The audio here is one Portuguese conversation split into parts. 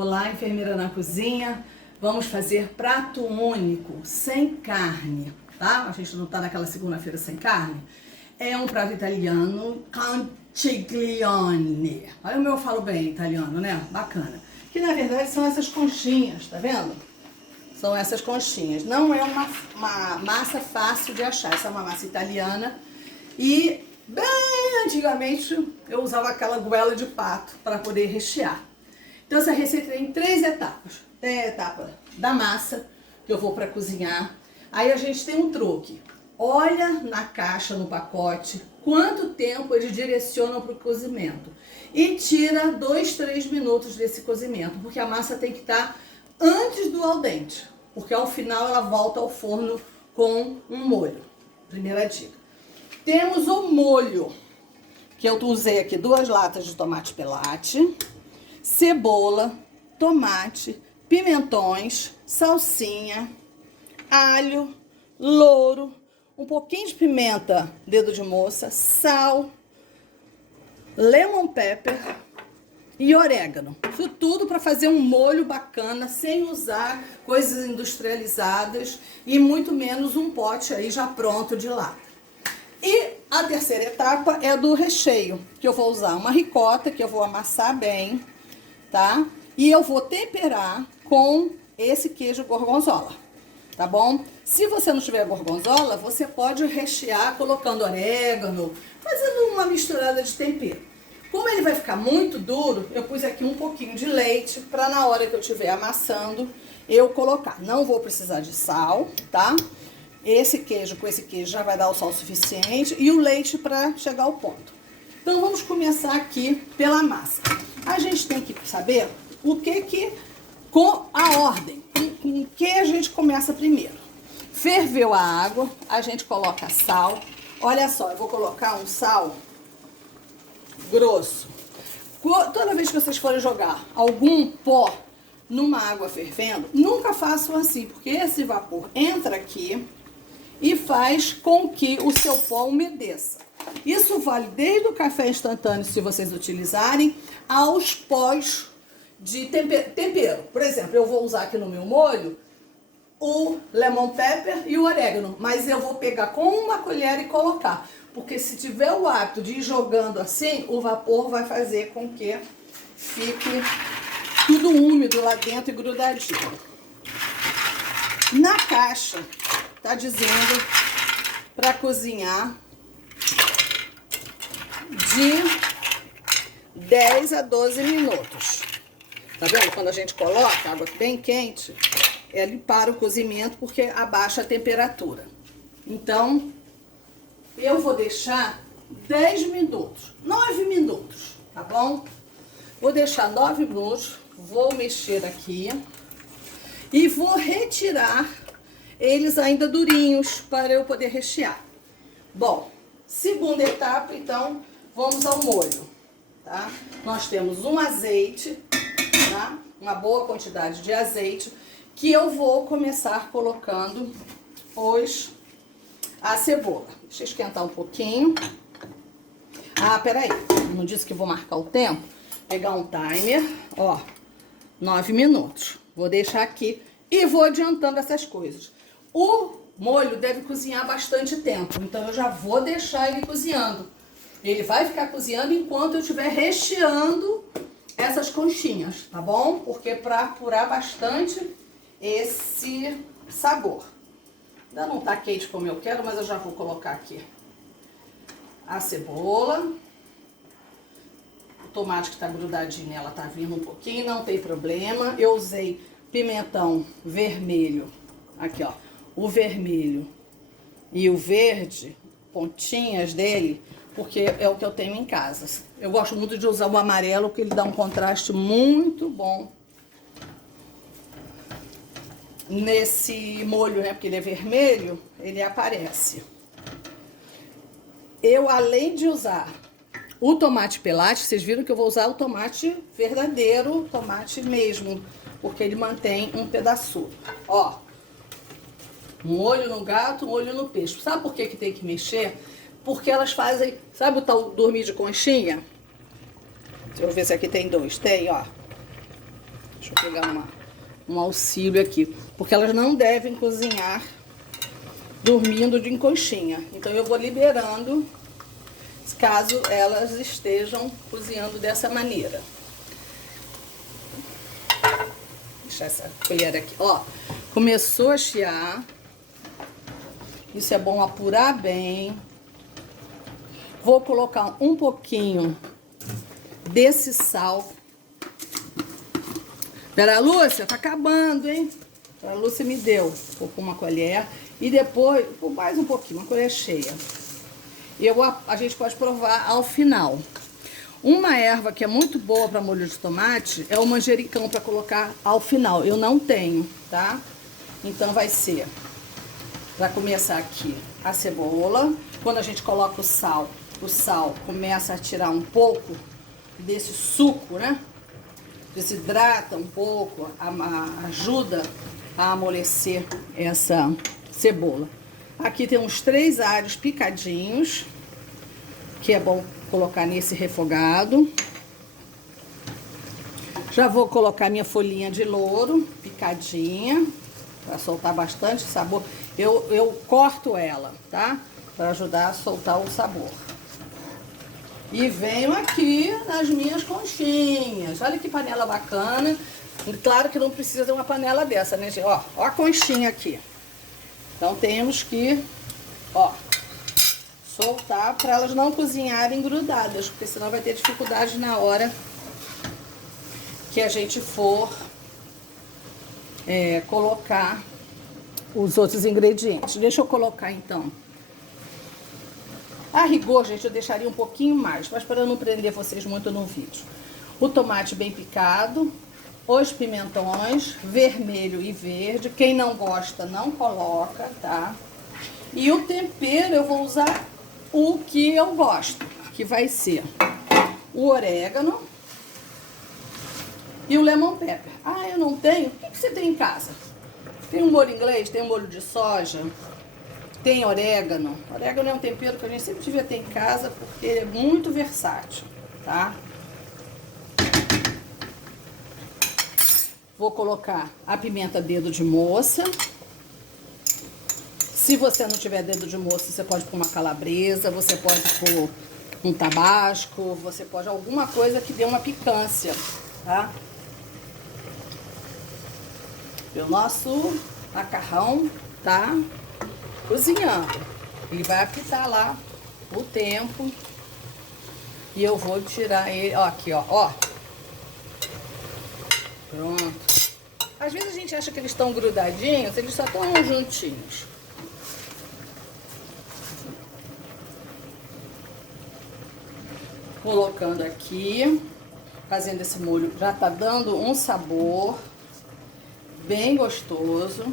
Olá, enfermeira na cozinha. Vamos fazer prato único, sem carne, tá? A gente não tá naquela segunda-feira sem carne. É um prato italiano, contiglione. Olha como eu falo bem italiano, né? Bacana. Que na verdade são essas conchinhas, tá vendo? São essas conchinhas. Não é uma massa fácil de achar. Essa é uma massa italiana. E bem antigamente eu usava aquela goela de pato para poder rechear. Então essa receita tem 3 etapas. Tem a etapa da massa, que eu vou para cozinhar. Aí a gente tem um truque. Olha na caixa, no pacote, quanto tempo eles direcionam para o cozimento. E tira 2, 3 minutos desse cozimento, porque a massa tem que estar antes do al dente. Porque ao final ela volta ao forno com um molho. Primeira dica. Temos o molho, que eu usei aqui 2 latas de tomate pelate, cebola, tomate, pimentões, salsinha, alho, louro, um pouquinho de pimenta, dedo de moça, sal, lemon pepper e orégano. Isso tudo para fazer um molho bacana, sem usar coisas industrializadas e muito menos um pote aí já pronto de lata. E a terceira etapa é do recheio, que eu vou usar uma ricota, que eu vou amassar bem, tá? E eu vou temperar com esse queijo gorgonzola, tá bom? Se você não tiver gorgonzola, você pode rechear colocando orégano, fazendo uma misturada de tempero. Como ele vai ficar muito duro, eu pus aqui um pouquinho de leite para na hora que eu estiver amassando, eu colocar. Não vou precisar de sal, tá? Esse queijo com esse queijo já vai dar o sal suficiente e o leite para chegar ao ponto. Então vamos começar aqui pela massa. A gente tem que saber o que com a ordem, com que a gente começa primeiro. Ferveu a água, a gente coloca sal. Olha só, eu vou colocar um sal grosso. Toda vez que vocês forem jogar algum pó numa água fervendo, nunca façam assim, porque esse vapor entra aqui e faz com que o seu pó umedeça. Isso vale desde o café instantâneo, se vocês utilizarem, aos pós de tempero. Por exemplo, eu vou usar aqui no meu molho o lemon pepper e o orégano, mas eu vou pegar com uma colher e colocar, porque se tiver o hábito de ir jogando assim, o vapor vai fazer com que fique tudo úmido lá dentro e grudadinho. Na caixa tá dizendo para cozinhar de 10 a 12 minutos. Tá vendo? Quando a gente coloca água bem quente, ele para o cozimento porque abaixa a temperatura. Então, eu vou deixar 10 minutos, 9 minutos, tá bom? Vou deixar 9 minutos, vou mexer aqui e vou retirar eles ainda durinhos para eu poder rechear. Bom, segunda etapa, então, vamos ao molho, tá? Nós temos um azeite, tá? Uma boa quantidade de azeite, que eu vou começar colocando a cebola. Deixa eu esquentar um pouquinho. Ah, peraí, não disse que vou marcar o tempo? Pegar um timer, ó, 9 minutos. Vou deixar aqui e vou adiantando essas coisas. O molho deve cozinhar bastante tempo, então eu já vou deixar ele cozinhando. Ele vai ficar cozinhando enquanto eu estiver recheando essas conchinhas, tá bom? Porque para apurar bastante esse sabor. Ainda não tá quente como eu quero, mas eu já vou colocar aqui a cebola. O tomate que tá grudadinho, ela tá vindo um pouquinho, não tem problema. Eu usei pimentão vermelho, aqui ó, o vermelho e o verde, pontinhas dele, porque é o que eu tenho em casa. Eu gosto muito de usar o amarelo, porque ele dá um contraste muito bom nesse molho, né? Porque ele é vermelho, ele aparece. Eu, além de usar o tomate pelate, vocês viram que eu vou usar o tomate verdadeiro, tomate mesmo, porque ele mantém um pedaço. Ó, um olho no gato, um olho no peixe. Sabe por que tem que mexer? Porque elas fazem, sabe o tal dormir de conchinha? Deixa eu ver se aqui tem 2. Tem, ó. Deixa Deixa eu pegar um auxílio aqui. Porque elas não devem cozinhar dormindo de conchinha. Então eu vou liberando caso elas estejam cozinhando dessa maneira. Deixa essa colher aqui, ó. Começou a chiar. Isso é bom apurar bem. Vou colocar um pouquinho desse sal. Pera, Lúcia, tá acabando, hein? A Lúcia me deu uma colher. E depois, mais um pouquinho, uma colher cheia. E a gente pode provar ao final. Uma erva que é muito boa para molho de tomate é o manjericão para colocar ao final. Eu não tenho, tá? Então vai ser, para começar aqui, a cebola. Quando a gente coloca o sal começa a tirar um pouco desse suco, né? Desidrata um pouco, ajuda a amolecer essa cebola. Aqui tem uns 3 alhos picadinhos, que é bom colocar nesse refogado. Já vou colocar minha folhinha de louro picadinha, para soltar bastante sabor. Eu corto ela, tá? Para ajudar a soltar o sabor. E venho aqui nas minhas conchinhas. Olha que panela bacana. E claro que não precisa ter uma panela dessa, né, gente? Ó a conchinha aqui. Então temos que, ó, soltar para elas não cozinharem grudadas, porque senão vai ter dificuldade na hora que a gente for colocar os outros ingredientes. Deixa eu colocar então. A rigor, gente, eu deixaria um pouquinho mais, mas para não prender vocês muito no vídeo. O tomate bem picado, os pimentões, vermelho e verde. Quem não gosta, não coloca, tá? E o tempero eu vou usar o que eu gosto, que vai ser o orégano e o lemon pepper. Ah, eu não tenho? O que você tem em casa? Tem um molho inglês, tem um molho de soja, tem orégano. Orégano é um tempero que a gente sempre devia ter em casa, porque ele é muito versátil, tá? Vou colocar a pimenta dedo de moça. Se você não tiver dedo de moça, você pode pôr uma calabresa, você pode pôr um tabasco, você pode alguma coisa que dê uma picância, tá? E o nosso macarrão tá cozinhando. Ele vai apitar lá o tempo. E eu vou tirar ele, ó, aqui, ó. Pronto. Às vezes a gente acha que eles estão grudadinhos, eles só estão juntinhos. Colocando aqui, fazendo esse molho, já tá dando um sabor bem gostoso.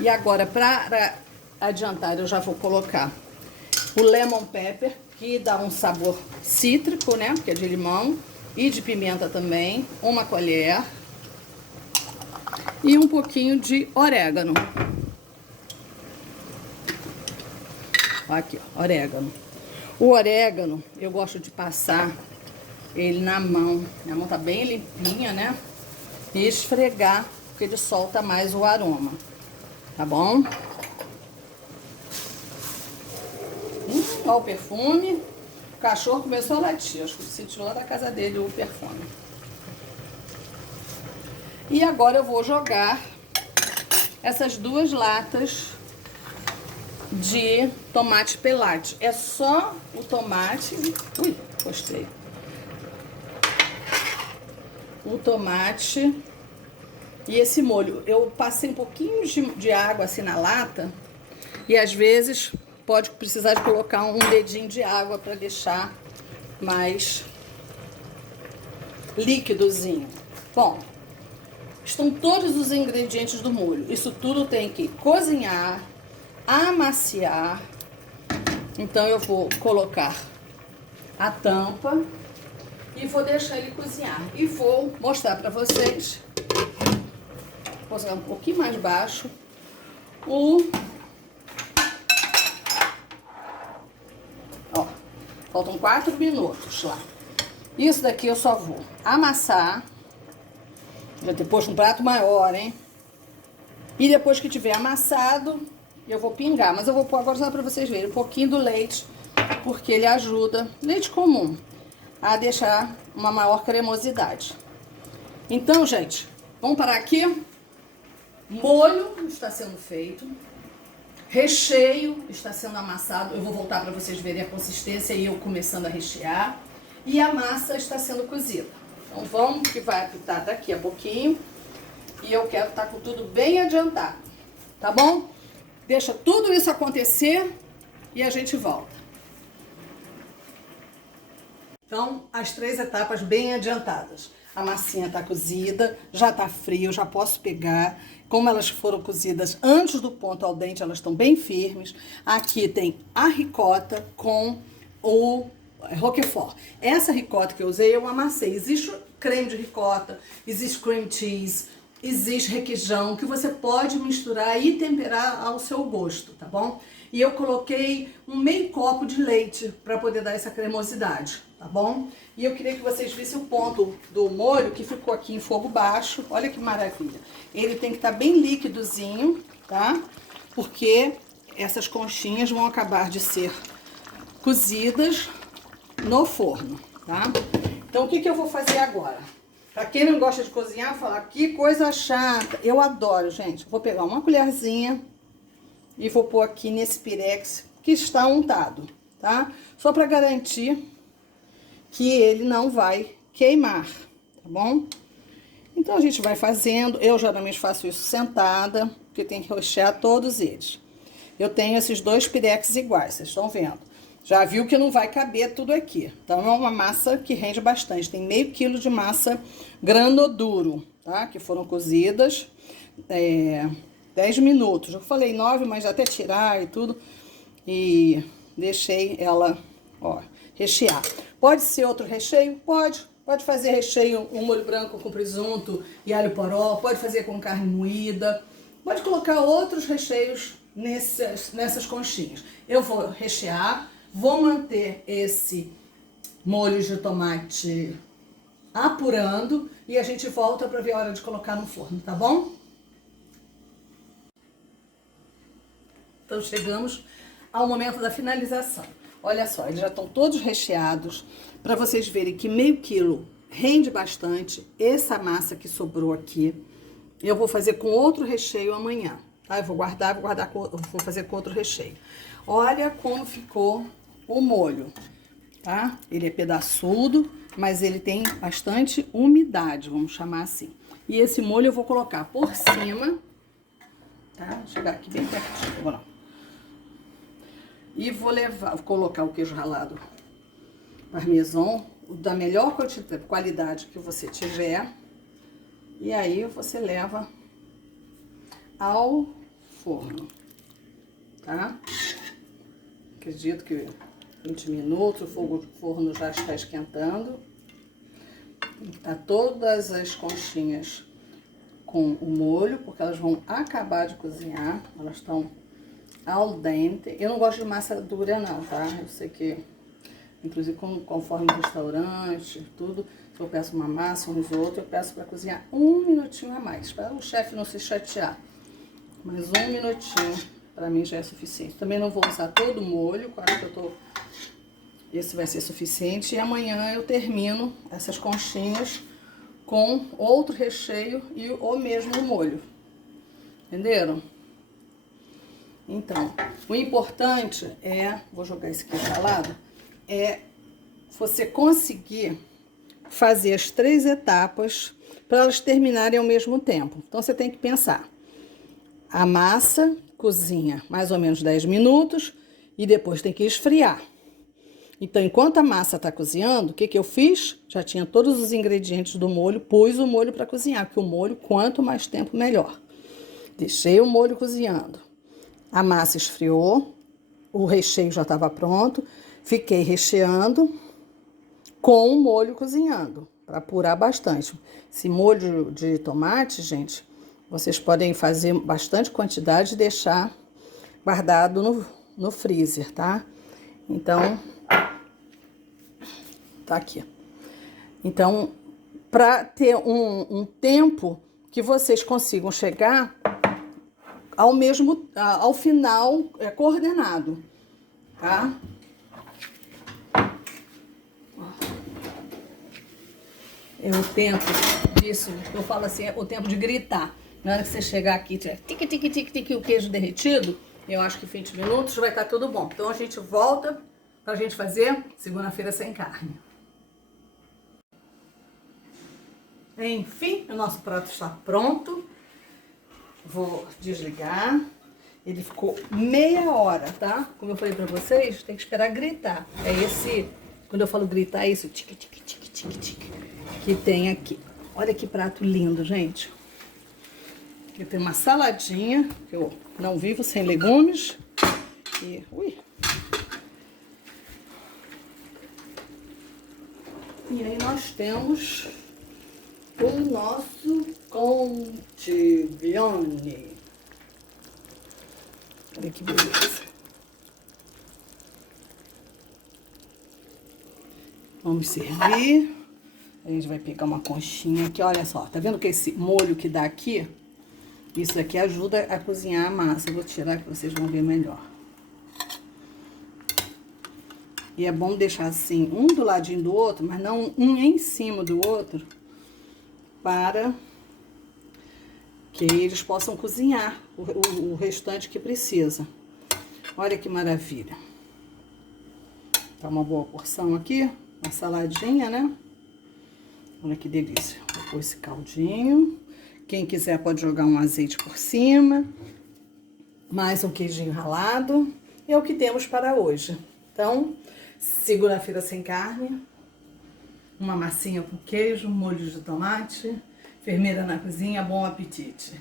E agora, para adiantar, eu já vou colocar o lemon pepper, que dá um sabor cítrico, né? Que é de limão e de pimenta também. Uma colher. E um pouquinho de orégano. Aqui, ó, orégano. O orégano, eu gosto de passar ele na mão. Minha mão tá bem limpinha, né? E esfregar, porque ele solta mais o aroma. Tá bom? Ó o perfume. O cachorro começou a latir. Acho que sentiu lá da casa dele o perfume. E agora eu vou jogar essas 2 latas de tomate pelade. É só o tomate. Ui, gostei. O tomate e esse molho. Eu passei um pouquinho de água assim na lata. E às vezes pode precisar de colocar um dedinho de água para deixar mais líquidozinho. Bom, estão todos os ingredientes do molho. Isso tudo tem que cozinhar, amaciar. Então eu vou colocar a tampa e vou deixar ele cozinhar. E vou mostrar para vocês, vou colocar um pouquinho mais baixo, ó, faltam 4 minutos lá. Isso daqui eu só vou amassar Já ter posto um prato maior, hein? E depois que tiver amassado, eu vou pingar. Mas eu vou pôr agora só pra vocês verem um pouquinho do leite, porque ele ajuda, leite comum, a deixar uma maior cremosidade. Então, gente, vamos parar aqui. Molho está sendo feito. Recheio está sendo amassado. Eu vou voltar para vocês verem a consistência e eu começando a rechear. E a massa está sendo cozida. Então vamos que vai apitar daqui a pouquinho. E eu quero estar com tudo bem adiantado. Tá bom? Deixa tudo isso acontecer e a gente volta. Então, as 3 etapas bem adiantadas. A massinha está cozida, já está fria, eu já posso pegar. Como elas foram cozidas antes do ponto al dente, elas estão bem firmes. Aqui tem a ricota com o roquefort. Essa ricota que eu usei, eu amassei. Existe creme de ricota, existe cream cheese, existe requeijão, que você pode misturar e temperar ao seu gosto, tá bom? E eu coloquei um meio copo de leite para poder dar essa cremosidade, tá bom? E eu queria que vocês vissem o ponto do molho que ficou aqui em fogo baixo. Olha que maravilha. Ele tem que estar bem líquidozinho, tá? Porque essas conchinhas vão acabar de ser cozidas no forno, tá? Então, o que eu vou fazer agora? Pra quem não gosta de cozinhar, falar que coisa chata. Eu adoro, gente. Vou pegar uma colherzinha e vou pôr aqui nesse pirex que está untado, tá? Só pra garantir que ele não vai queimar, tá bom? Então, a gente vai fazendo. Eu geralmente faço isso sentada, porque tem que rechear todos eles. Eu tenho esses 2 pirex iguais, vocês estão vendo. Já viu que não vai caber tudo aqui. Então, é uma massa que rende bastante. Tem meio quilo de massa granoduro, tá? Que foram cozidas 10 minutos. Eu falei 9, mas até tirar e tudo. E deixei ela, ó, rechear. Pode ser outro recheio? Pode. Pode fazer recheio, um molho branco com presunto e alho poró. Pode fazer com carne moída. Pode colocar outros recheios nessas conchinhas. Eu vou rechear. Vou manter esse molho de tomate apurando e a gente volta para ver a hora de colocar no forno, tá bom? Então chegamos ao momento da finalização. Olha só, eles já estão todos recheados, para vocês verem que meio quilo rende bastante. Essa massa que sobrou aqui, eu vou fazer com outro recheio amanhã, tá? Eu vou vou fazer com outro recheio. Olha como ficou o molho, tá? Ele é pedaçudo, mas ele tem bastante umidade, vamos chamar assim. E esse molho eu vou colocar por cima, tá? Vou chegar aqui bem pertinho, vou lá. E vou colocar o queijo ralado parmesão, da melhor qualidade que você tiver. E aí você leva ao forno, tá? Acredito que 20 minutos, o forno já está esquentando. Tá todas as conchinhas com o molho, porque elas vão acabar de cozinhar. Elas estão al dente. Eu não gosto de massa dura não, tá? Eu sei que, inclusive conforme no restaurante, tudo, se eu peço uma massa, um risoto, eu peço para cozinhar 1 minutinho a mais, para o chefe não se chatear. Mas 1 minutinho para mim já é suficiente. Também não vou usar todo o molho, claro que eu tô... Esse vai ser suficiente. E amanhã eu termino essas conchinhas com outro recheio e o mesmo molho. Entenderam? Então, o importante é... Vou jogar esse aqui pra lado. É você conseguir fazer as 3 etapas para elas terminarem ao mesmo tempo. Então, você tem que pensar. A massa cozinha mais ou menos 10 minutos e depois tem que esfriar. Então, enquanto a massa está cozinhando, o que eu fiz? Já tinha todos os ingredientes do molho, pus o molho para cozinhar, porque o molho, quanto mais tempo, melhor. Deixei o molho cozinhando. A massa esfriou, o recheio já estava pronto, fiquei recheando com o molho cozinhando, para apurar bastante. Esse molho de tomate, gente, vocês podem fazer bastante quantidade e deixar guardado no freezer, tá? Então, tá aqui. Então, para ter um tempo que vocês consigam chegar ao final coordenado, tá? É o tempo disso, eu falo assim, é o tempo de gritar. Na hora que você chegar aqui e tiver tique, tique, tique, tique, o queijo derretido, eu acho que 20 minutos vai estar tudo bom. Então a gente volta pra gente fazer segunda-feira sem carne. Enfim, o nosso prato está pronto. Vou desligar. Ele ficou meia hora, tá? Como eu falei pra vocês, tem que esperar gritar. É esse, quando eu falo gritar, é esse tique, tique, tique, tique, tique que tem aqui. Olha que prato lindo, gente. Aqui tem uma saladinha, que eu não vivo sem legumes. E, E aí nós temos o nosso contiglione. Olha que beleza. Vamos servir. A gente vai pegar uma conchinha aqui, olha só. Tá vendo que esse molho que dá aqui? Isso aqui ajuda a cozinhar a massa. Eu vou tirar que vocês vão ver melhor. E é bom deixar assim, um do ladinho do outro, mas não um em cima do outro, para que eles possam cozinhar o restante que precisa. Olha que maravilha. Tá uma boa porção aqui, uma saladinha, né? Olha que delícia. Vou pôr esse caldinho. Quem quiser pode jogar um azeite por cima. Mais um queijinho ralado. E é o que temos para hoje. Então, segunda-feira sem carne. Uma massinha com queijo, molho de tomate. Enfermeira na cozinha, bom apetite.